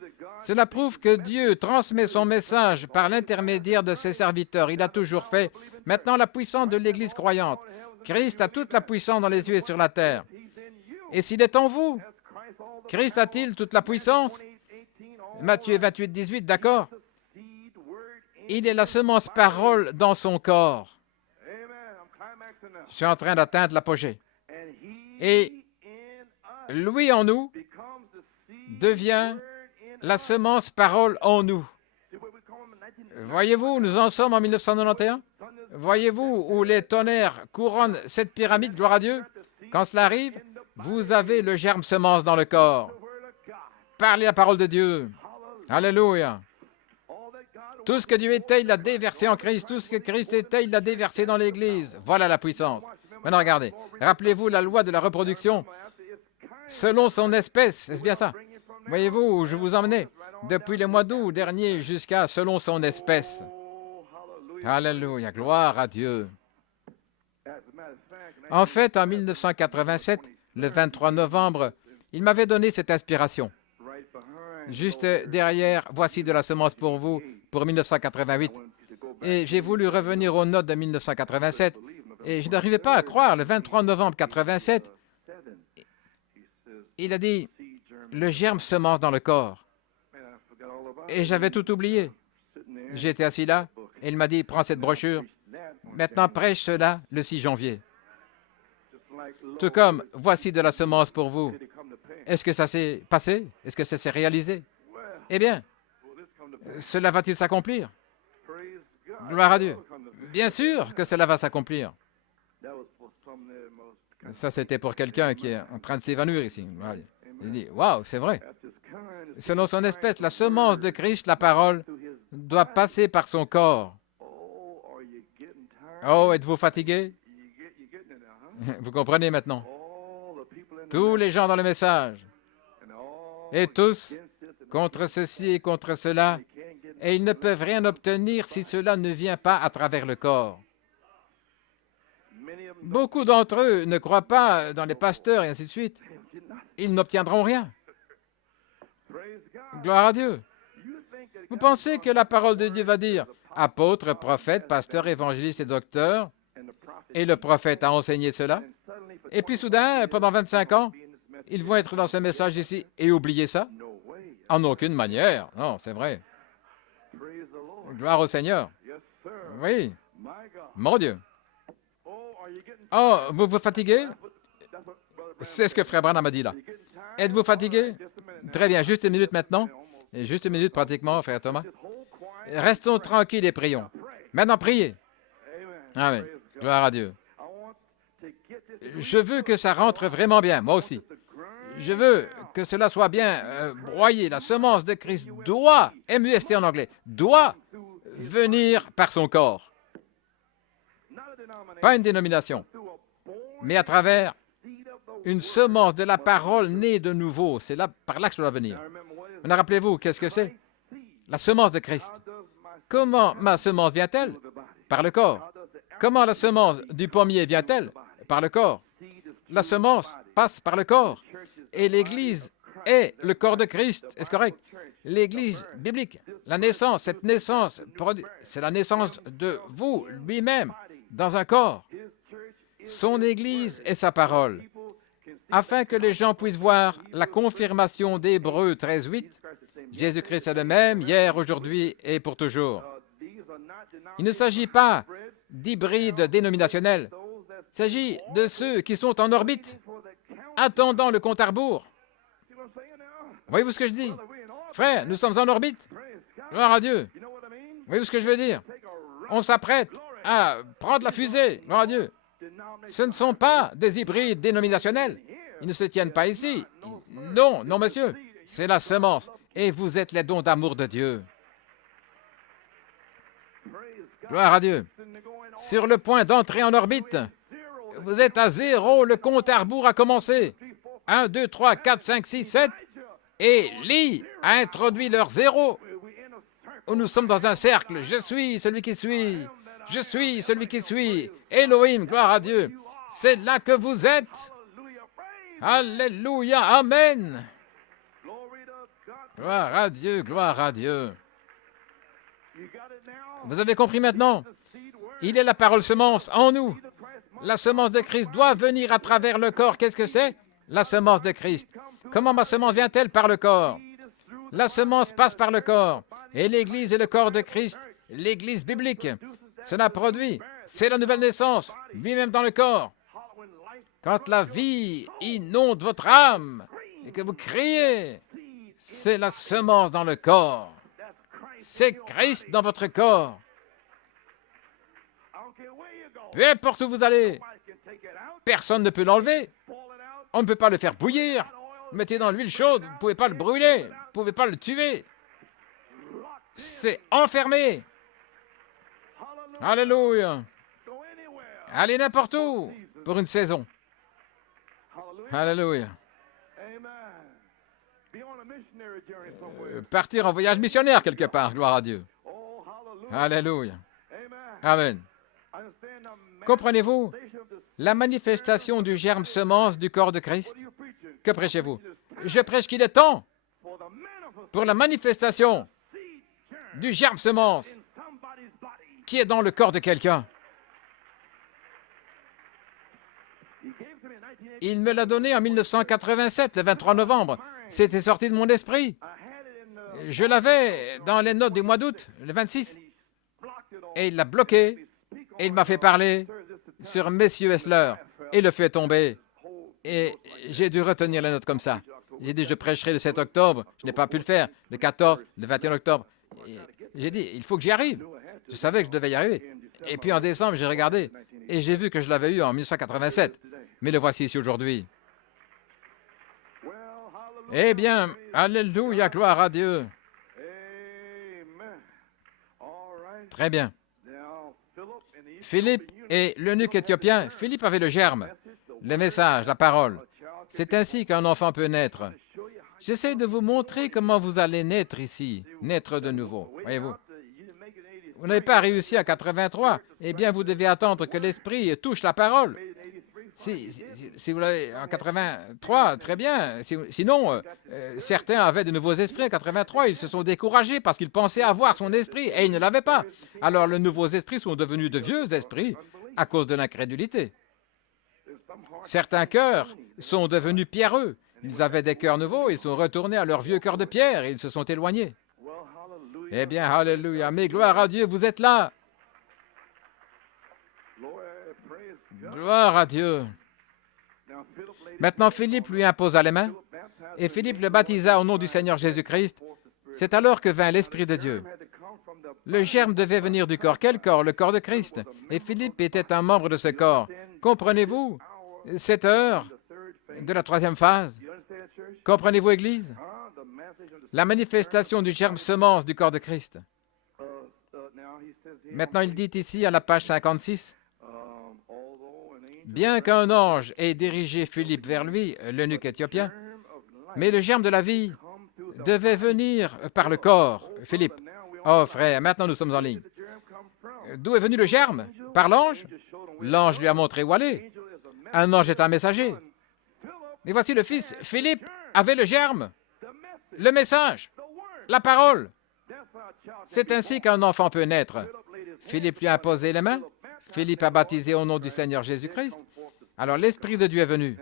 Cela prouve que Dieu transmet son message par l'intermédiaire de ses serviteurs. Il a toujours fait. Maintenant, la puissance de l'Église croyante. Christ a toute la puissance dans les cieux et sur la terre. Et s'il est en vous, Christ a-t-il toute la puissance? Matthieu 28, 18, d'accord? Il est la semence parole dans son corps. Je suis en train d'atteindre l'apogée. Et lui en nous devient la semence parole en nous. Voyez-vous où nous en sommes en 1991? Voyez-vous où les tonnerres couronnent cette pyramide, gloire à Dieu? Quand cela arrive, vous avez le germe semence dans le corps. Parlez la parole de Dieu. Alléluia. Tout ce que Dieu était, il l'a déversé en Christ. Tout ce que Christ était, il l'a déversé dans l'Église. Voilà la puissance. Maintenant, regardez. Rappelez-vous la loi de la reproduction. Selon son espèce, est-ce bien ça? Voyez-vous où je vous emmenais? Depuis le mois d'août dernier jusqu'à selon son espèce. Alléluia, gloire à Dieu. En fait, en 1987, le 23 novembre, il m'avait donné cette inspiration. Juste derrière, voici de la semence pour vous, pour 1988. Et j'ai voulu revenir aux notes de 1987, et je n'arrivais pas à croire, le 23 novembre 87, il a dit, le germe semence dans le corps. Et j'avais tout oublié. J'étais assis là, et il m'a dit, prends cette brochure. Maintenant, prêche cela le 6 janvier. Tout comme, voici de la semence pour vous. Est-ce que ça s'est passé? Est-ce que ça s'est réalisé? Eh bien, cela va-t-il s'accomplir? Gloire à Dieu. Bien sûr que cela va s'accomplir. Ça, c'était pour quelqu'un qui est en train de s'évanouir ici. Il dit, waouh, c'est vrai. Selon son espèce, la semence de Christ, la parole, doit passer par son corps. Oh, êtes-vous fatigué? Vous comprenez maintenant? Tous les gens dans le message, et tous contre ceci et contre cela, et ils ne peuvent rien obtenir si cela ne vient pas à travers le corps. Beaucoup d'entre eux ne croient pas dans les pasteurs et ainsi de suite. Ils n'obtiendront rien. Gloire à Dieu. Vous pensez que la parole de Dieu va dire « apôtre, prophète, pasteur, évangéliste et docteur » et le prophète a enseigné cela? Et puis soudain, pendant 25 ans, ils vont être dans ce message ici et oublier ça? En aucune manière. Non, c'est vrai. Gloire au Seigneur. Oui. Mon Dieu. Oh, vous vous fatiguez? C'est ce que Frère Branham a dit là. Êtes-vous fatigué? Très bien, juste une minute maintenant. Et juste une minute pratiquement, Frère Thomas. Restons tranquilles et prions. Maintenant, priez. Amen. Gloire à Dieu. Je veux que ça rentre vraiment bien, moi aussi. Je veux que cela soit bien broyé. La semence de Christ doit, MUST en anglais, doit venir par son corps. Pas une dénomination. mais à travers une semence de la parole née de nouveau. C'est là, par là que ça doit venir. Maintenant, rappelez-vous, qu'est-ce que c'est? La semence de Christ. Comment ma semence vient-elle? Par le corps. Comment la semence du pommier vient-elle? Par le corps. La semence passe par le corps. Et l'Église est le corps de Christ. Est-ce correct? L'Église biblique, la naissance, cette naissance, c'est la naissance de vous, lui-même, dans un corps. Son Église est sa parole. Afin que les gens puissent voir la confirmation d'Hébreux 13:8, Jésus-Christ est le même, hier, aujourd'hui et pour toujours. Il ne s'agit pas d'hybrides dénominationnels. Il s'agit de ceux qui sont en orbite, attendant le compte à rebours. Voyez-vous ce que je dis? Frère, nous sommes en orbite. Gloire à Dieu. Voyez-vous ce que je veux dire? On s'apprête à prendre la fusée. Gloire à Dieu. Ce ne sont pas des hybrides dénominationnels. Ils ne se tiennent pas ici. Non, non, monsieur. C'est la semence. Et vous êtes les dons d'amour de Dieu. Gloire à Dieu. Sur le point d'entrer en orbite, vous êtes à 0, le compte à rebours a commencé. 1, 2, 3, 4, 5, 6, 7. Et Lee a introduit leur 0. Où nous sommes dans un cercle. Je suis celui qui suis. Je suis celui qui suis. Elohim, gloire à Dieu. C'est là que vous êtes. Alléluia, amen. Gloire à Dieu, gloire à Dieu. Vous avez compris maintenant? Il est la parole semence en nous. La semence de Christ doit venir à travers le corps. Qu'est-ce que c'est? La semence de Christ. Comment ma semence vient-elle? Par le corps. La semence passe par le corps. Et l'Église est le corps de Christ. L'Église biblique. Cela produit. C'est la nouvelle naissance. Lui-même dans le corps. Quand la vie inonde votre âme et que vous criez, c'est la semence dans le corps. C'est Christ dans votre corps. Peu importe où vous allez, personne ne peut l'enlever. On ne peut pas le faire bouillir. Mettez dans l'huile chaude, vous ne pouvez pas le brûler, vous ne pouvez pas le tuer. C'est enfermé. Alléluia. Allez n'importe où pour une saison. Alléluia. Partir en voyage missionnaire quelque part, gloire à Dieu. Alléluia. Amen. Comprenez-vous la manifestation du germe semence du corps de Christ? Que prêchez-vous? Je prêche qu'il est temps pour la manifestation du germe semence qui est dans le corps de quelqu'un. Il me l'a donné en 1987, le 23 novembre. C'était sorti de mon esprit. Je l'avais dans les notes du mois d'août, le 26. Et il l'a bloqué. Et il m'a fait parler sur Messieurs Hessler. Et le feu est tombé. Et j'ai dû retenir la note comme ça. J'ai dit, je prêcherai le 7 octobre. Je n'ai pas pu le faire. Le 14, le 21 octobre. J'ai dit, il faut que j'y arrive. Je savais que je devais y arriver. Et puis en décembre, j'ai regardé. Et j'ai vu que je l'avais eu en 1987. Mais le voici ici aujourd'hui. Eh bien, alléluia, gloire à Dieu. Très bien. Philippe et l'eunuque éthiopien, Philippe avait le germe, le message, la parole. C'est ainsi qu'un enfant peut naître. J'essaie de vous montrer comment vous allez naître ici, naître de nouveau, voyez-vous. Vous n'avez pas réussi à 83, eh bien vous devez attendre que l'Esprit touche la parole. Si vous l'avez en 83, très bien. Sinon, certains avaient de nouveaux esprits en 83. Ils se sont découragés parce qu'ils pensaient avoir son esprit et ils ne l'avaient pas. Alors, les nouveaux esprits sont devenus de vieux esprits à cause de l'incrédulité. Certains cœurs sont devenus pierreux. Ils avaient des cœurs nouveaux, ils sont retournés à leur vieux cœur de pierre et ils se sont éloignés. Eh bien, alléluia. Mais gloire à Dieu, vous êtes là. Gloire à Dieu. Maintenant, Philippe lui imposa les mains et Philippe le baptisa au nom du Seigneur Jésus-Christ. C'est alors que vint l'Esprit de Dieu. Le germe devait venir du corps. Quel corps? Le corps de Christ. Et Philippe était un membre de ce corps. Comprenez-vous cette heure de la troisième phase? Comprenez-vous, Église? La manifestation du germe semence du corps de Christ. Maintenant, il dit ici à la page 56, Bien qu'un ange ait dirigé Philippe vers lui, l'eunuque éthiopien, mais le germe de la vie devait venir par le corps. Philippe, oh frère, maintenant nous sommes en ligne. D'où est venu le germe? Par l'ange? L'ange lui a montré où aller. Un ange est un messager. Mais voici le fils. Philippe avait le germe, le message, la parole. C'est ainsi qu'un enfant peut naître. Philippe lui a imposé les mains. Philippe a baptisé au nom du Seigneur Jésus-Christ. Alors l'Esprit de Dieu est venu.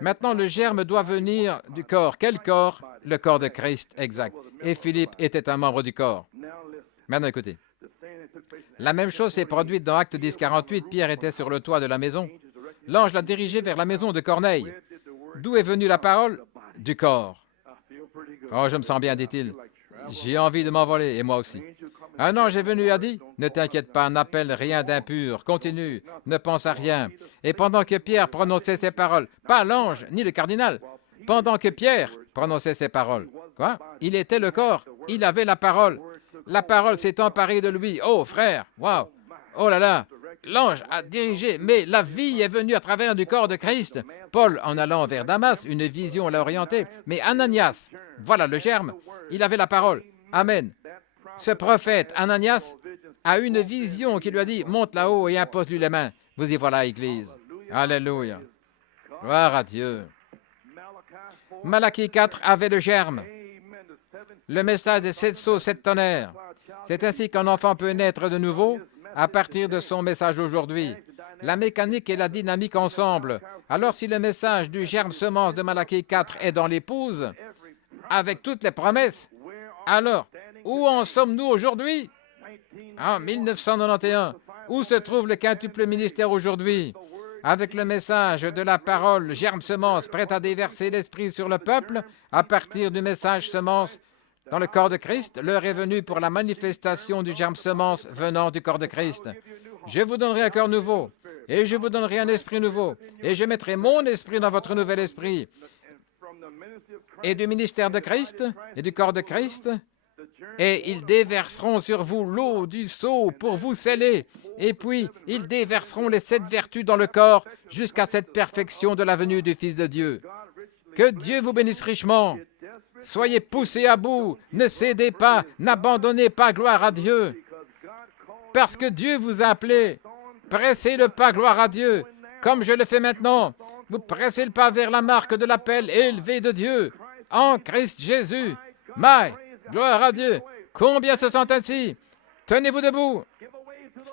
Maintenant, le germe doit venir du corps. Quel corps? Le corps de Christ, exact. Et Philippe était un membre du corps. Maintenant, écoutez. La même chose s'est produite dans Actes 10, 48. Pierre était sur le toit de la maison. L'ange l'a dirigé vers la maison de Corneille. D'où est venue la parole? Du corps. Oh, je me sens bien, dit-il. J'ai envie de m'envoler, et moi aussi. Un ange est venu et a dit, ne t'inquiète pas, n'appelle rien d'impur, continue, ne pense à rien. Et pendant que Pierre prononçait ces paroles, pas l'ange ni le cardinal, pendant que Pierre prononçait ces paroles, quoi? Il était le corps, il avait la parole. La parole s'est emparée de lui. Oh, frère, waouh, oh là là, l'ange a dirigé, mais la vie est venue à travers du corps de Christ. Paul, en allant vers Damas, une vision l'a orienté. Mais Ananias, voilà le germe, il avait la parole. Amen. Ce prophète, Ananias, a une vision qui lui a dit, monte là-haut et impose-lui les mains. Vous y voilà, Église. Alléluia. Gloire à Dieu. Malachie 4 avait le germe. Le message des 7 sceaux, 7 tonnerres. C'est ainsi qu'un enfant peut naître de nouveau à partir de son message aujourd'hui. La mécanique et la dynamique ensemble. Alors si le message du germe semence de Malachie 4 est dans l'épouse, avec toutes les promesses, alors où en sommes-nous aujourd'hui? En 1991, où se trouve le quintuple ministère aujourd'hui? Avec le message de la parole germe semence prête à déverser l'esprit sur le peuple, à partir du message semence dans le corps de Christ, l'heure est venue pour la manifestation du germe semence venant du corps de Christ. Je vous donnerai un cœur nouveau, et je vous donnerai un esprit nouveau, et je mettrai mon esprit dans votre nouvel esprit. Et du ministère de Christ, et du corps de Christ, et ils déverseront sur vous l'eau du sceau pour vous sceller. Et puis, ils déverseront les 7 vertus dans le corps jusqu'à cette perfection de la venue du Fils de Dieu. Que Dieu vous bénisse richement. Soyez poussés à bout. Ne cédez pas. N'abandonnez pas. Gloire à Dieu. Parce que Dieu vous a appelé. Pressez le pas. Gloire à Dieu. Comme je le fais maintenant. Vous pressez le pas vers la marque de l'appel élevé de Dieu. En Christ Jésus. Gloire à Dieu. Combien se sentent ainsi? Tenez-vous debout.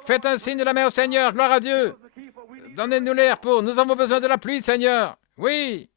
Faites un signe de la main au Seigneur. Gloire à Dieu. Donnez-nous l'air pour. Nous avons besoin de la pluie, Seigneur. Oui.